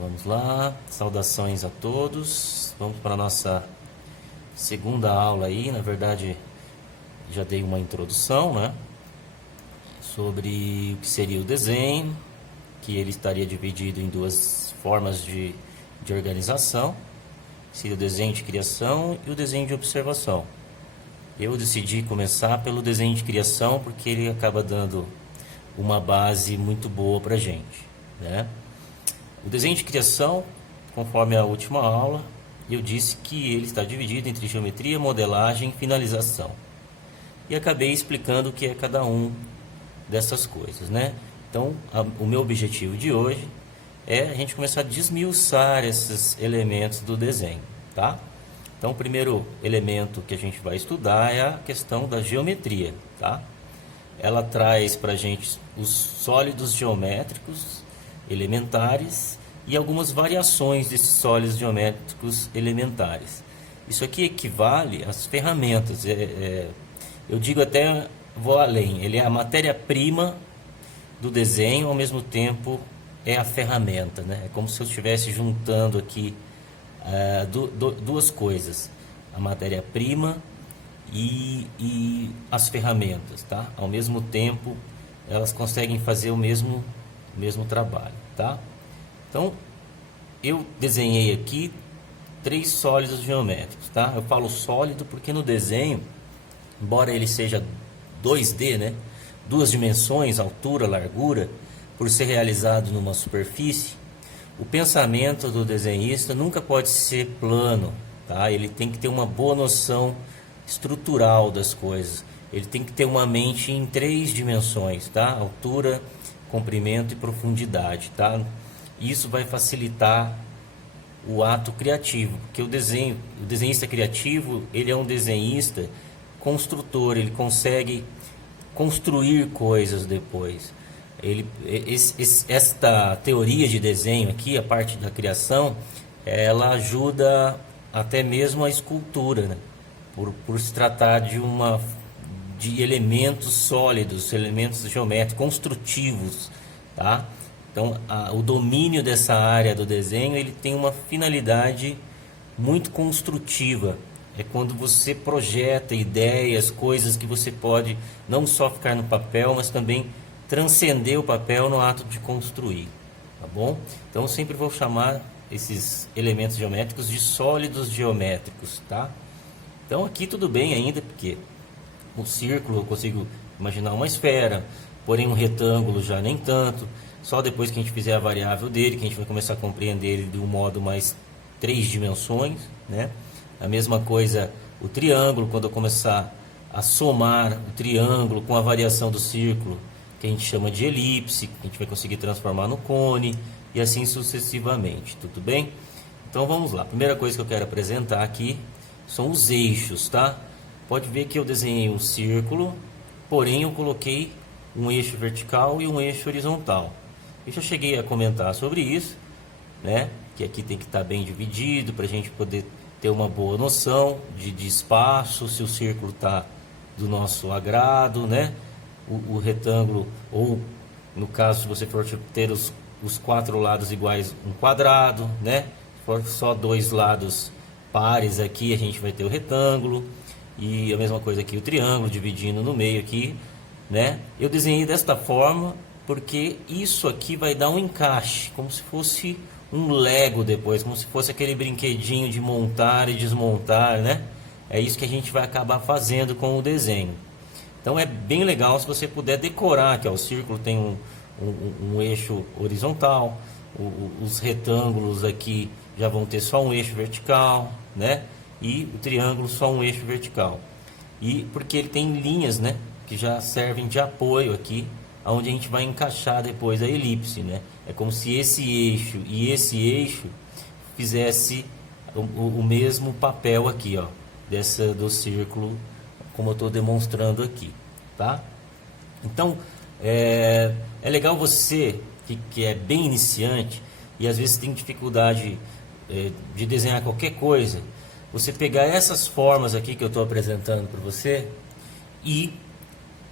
Vamos lá, saudações a todos. Vamos para a nossa segunda aula aí. Na verdade, já dei uma introdução, né? Sobre o que seria o desenho, que ele estaria dividido em duas formas de organização. Seria o desenho de criação e o desenho de observação. Eu decidi começar pelo desenho de criação porque ele acaba dando uma base muito boa para a gente, né? O desenho de criação, conforme a última aula, eu disse que ele está dividido entre geometria, modelagem e finalização. E acabei explicando o que é cada um dessas coisas, né? Então, o meu objetivo de hoje é a gente começar a desmiuçar esses elementos do desenho, tá? Então, o primeiro elemento que a gente vai estudar é a questão da geometria, tá? Ela traz para a gente os sólidos geométricos elementares e algumas variações desses sólidos geométricos elementares. Isso aqui equivale às ferramentas. Eu digo até, vou além, ele é a matéria-prima do desenho, ao mesmo tempo é a ferramenta, né? É como se eu estivesse juntando aqui duas coisas, a matéria-prima e as ferramentas, tá? Ao mesmo tempo, elas conseguem fazer o mesmo trabalho, tá? Então, eu desenhei aqui 3 sólidos geométricos, tá? Eu falo sólido porque no desenho, embora ele seja 2D, né? 2 dimensões, altura, largura, por ser realizado numa superfície, o pensamento do desenhista nunca pode ser plano, tá? Ele tem que ter uma boa noção estrutural das coisas. Ele tem que ter uma mente em 3 dimensões, tá? Altura, comprimento e profundidade, tá? Isso vai facilitar o ato criativo, porque o desenhista criativo, ele é um desenhista construtor, ele consegue construir coisas depois. Esta teoria de desenho aqui, a parte da criação, ela ajuda até mesmo a escultura, né? Por se tratar de elementos sólidos, elementos geométricos, construtivos, tá? Então, o domínio dessa área do desenho, ele tem uma finalidade muito construtiva. É quando você projeta ideias, coisas que você pode não só ficar no papel, mas também transcender o papel no ato de construir, tá bom? Então, eu sempre vou chamar esses elementos geométricos de sólidos geométricos, tá? Então, aqui tudo bem ainda, porque um círculo eu consigo imaginar uma esfera, porém um retângulo já nem tanto. Só depois que a gente fizer a variável dele, que a gente vai começar a compreender ele de um modo mais 3 dimensões, né? A mesma coisa o triângulo, quando eu começar a somar o triângulo com a variação do círculo, que a gente chama de elipse, que a gente vai conseguir transformar no cone, e assim sucessivamente, tudo bem? Então vamos lá, a primeira coisa que eu quero apresentar aqui são os eixos, tá? Pode ver que eu desenhei um círculo, porém eu coloquei um eixo vertical e um eixo horizontal. Eu já cheguei a comentar sobre isso, né? Que aqui tem que estar bem dividido para a gente poder ter uma boa noção de espaço, se o círculo está do nosso agrado, né? O retângulo, ou no caso, se você for ter os 4 lados iguais, um quadrado, né? Se for só 2 lados pares aqui, a gente vai ter o retângulo. E a mesma coisa aqui, o triângulo, dividindo no meio aqui, né? Eu desenhei desta forma porque isso aqui vai dar um encaixe, como se fosse um Lego depois, como se fosse aquele brinquedinho de montar e desmontar, né? É isso que a gente vai acabar fazendo com o desenho. Então é bem legal se você puder decorar, que o círculo tem um eixo horizontal, os retângulos aqui já vão ter só um eixo vertical, né? E o triângulo só um eixo vertical. E porque ele tem linhas, né, que já servem de apoio aqui, onde a gente vai encaixar depois a elipse, né? É como se esse eixo e esse eixo fizesse o mesmo papel aqui, ó, do círculo, como eu estou demonstrando aqui, tá? Então, é legal você que é bem iniciante e às vezes tem dificuldade de desenhar qualquer coisa, você pegar essas formas aqui que eu estou apresentando para você e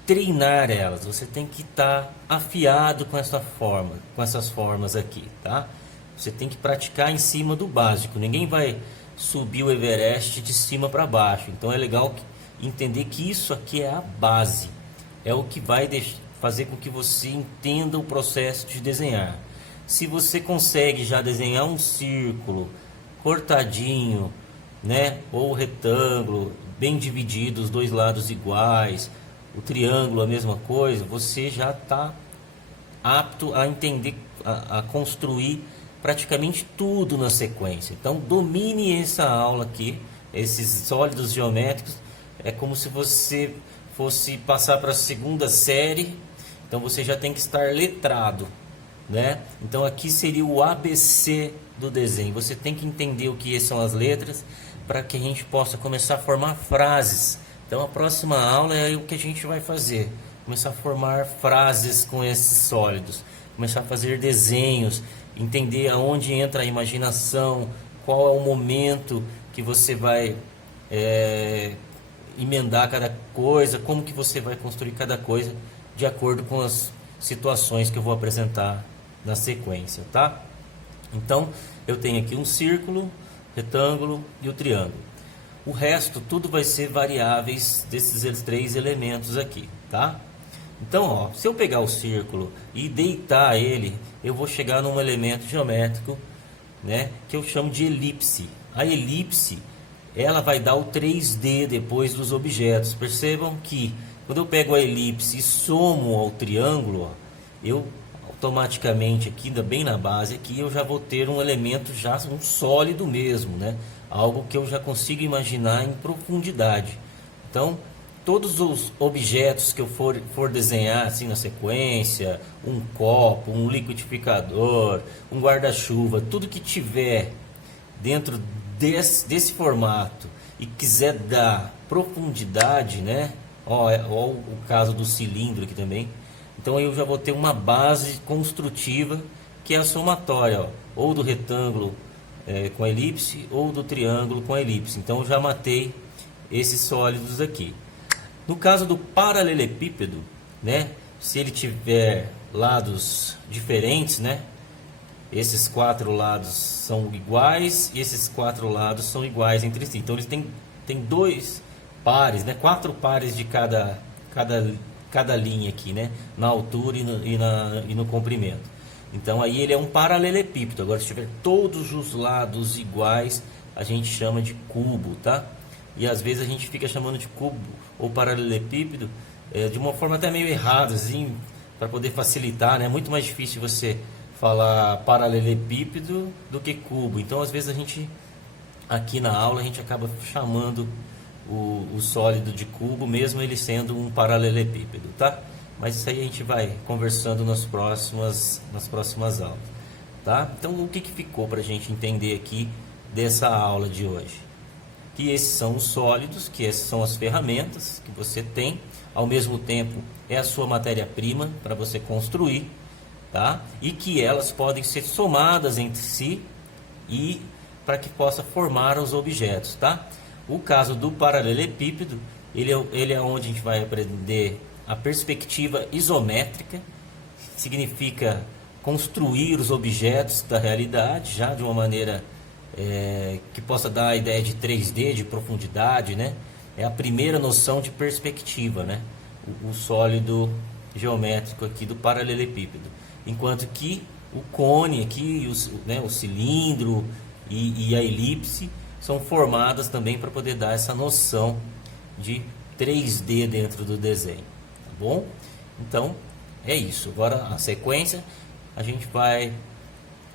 treinar elas. Você tem que estar afiado com essa forma, com essas formas aqui, tá? Você tem que praticar em cima do básico. Ninguém vai subir o Everest de cima para baixo. Então é legal entender que isso aqui é a base. É o que vai fazer com que você entenda o processo de desenhar. Se você consegue já desenhar um círculo cortadinho, né, ou retângulo, bem dividido, os dois lados iguais, o triângulo a mesma coisa, você já está apto a entender, a construir praticamente tudo na sequência. Então domine essa aula aqui, esses sólidos geométricos. É como se você fosse passar para a segunda série, então você já tem que estar letrado, né? Então aqui seria o ABC do desenho. Você tem que entender o que são as letras para que a gente possa começar a formar frases. Então a próxima aula é o que a gente vai fazer, começar a formar frases com esses sólidos, começar a fazer desenhos, entender aonde entra a imaginação, qual é o momento que você vai emendar cada coisa, como que você vai construir cada coisa de acordo com as situações que eu vou apresentar na sequência, tá? Então eu tenho aqui um círculo, retângulo e o triângulo. O resto tudo vai ser variáveis desses 3 elementos aqui, tá? Então, ó, se eu pegar o círculo e deitar ele, eu vou chegar num elemento geométrico, né, que eu chamo de elipse. A elipse, ela vai dar o 3D depois dos objetos. Percebam que quando eu pego a elipse e somo ao triângulo, ó, eu automaticamente aqui, bem na base aqui, eu já vou ter um elemento, já um sólido mesmo, né? Algo que eu já consigo imaginar em profundidade. Então, todos os objetos que eu for desenhar assim na sequência, um copo, um liquidificador, um guarda-chuva, tudo que tiver dentro desse formato e quiser dar profundidade, né? Ó, o caso do cilindro aqui também. Então eu já vou ter uma base construtiva que é a somatória, ó, ou do retângulo com a elipse ou do triângulo com a elipse. Então eu já matei esses sólidos aqui. No caso do paralelepípedo, né, se ele tiver lados diferentes, né, esses 4 lados são iguais e esses 4 lados são iguais entre si. Então eles têm 2 pares, né, 4 pares de cada linha aqui, né, na altura e no comprimento. Então aí ele é um paralelepípedo. Agora, se tiver todos os lados iguais, a gente chama de cubo, tá? E às vezes a gente fica chamando de cubo ou paralelepípedo de uma forma até meio errada, assim, para poder facilitar, né? É muito mais difícil você falar paralelepípedo do que cubo. Então, às vezes a gente, aqui na aula, a gente acaba chamando o sólido de cubo, mesmo ele sendo um paralelepípedo, tá? Mas isso aí a gente vai conversando nas próximas aulas, tá? Então, o que ficou para a gente entender aqui dessa aula de hoje? Que esses são os sólidos, que essas são as ferramentas que você tem, ao mesmo tempo é a sua matéria-prima para você construir, tá? E que elas podem ser somadas entre si e para que possa formar os objetos, tá? O caso do paralelepípedo, ele é onde a gente vai aprender a perspectiva isométrica, significa construir os objetos da realidade já de uma maneira que possa dar a ideia de 3D, de profundidade, né? É a primeira noção de perspectiva, né? O sólido geométrico aqui do paralelepípedo. Enquanto que o cone aqui, o cilindro e a elipse são formadas também para poder dar essa noção de 3D dentro do desenho, tá bom? Então, é isso. Agora, a sequência, a gente vai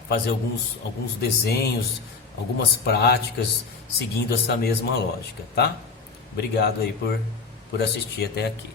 fazer alguns desenhos, algumas práticas seguindo essa mesma lógica, tá? Obrigado aí por assistir até aqui.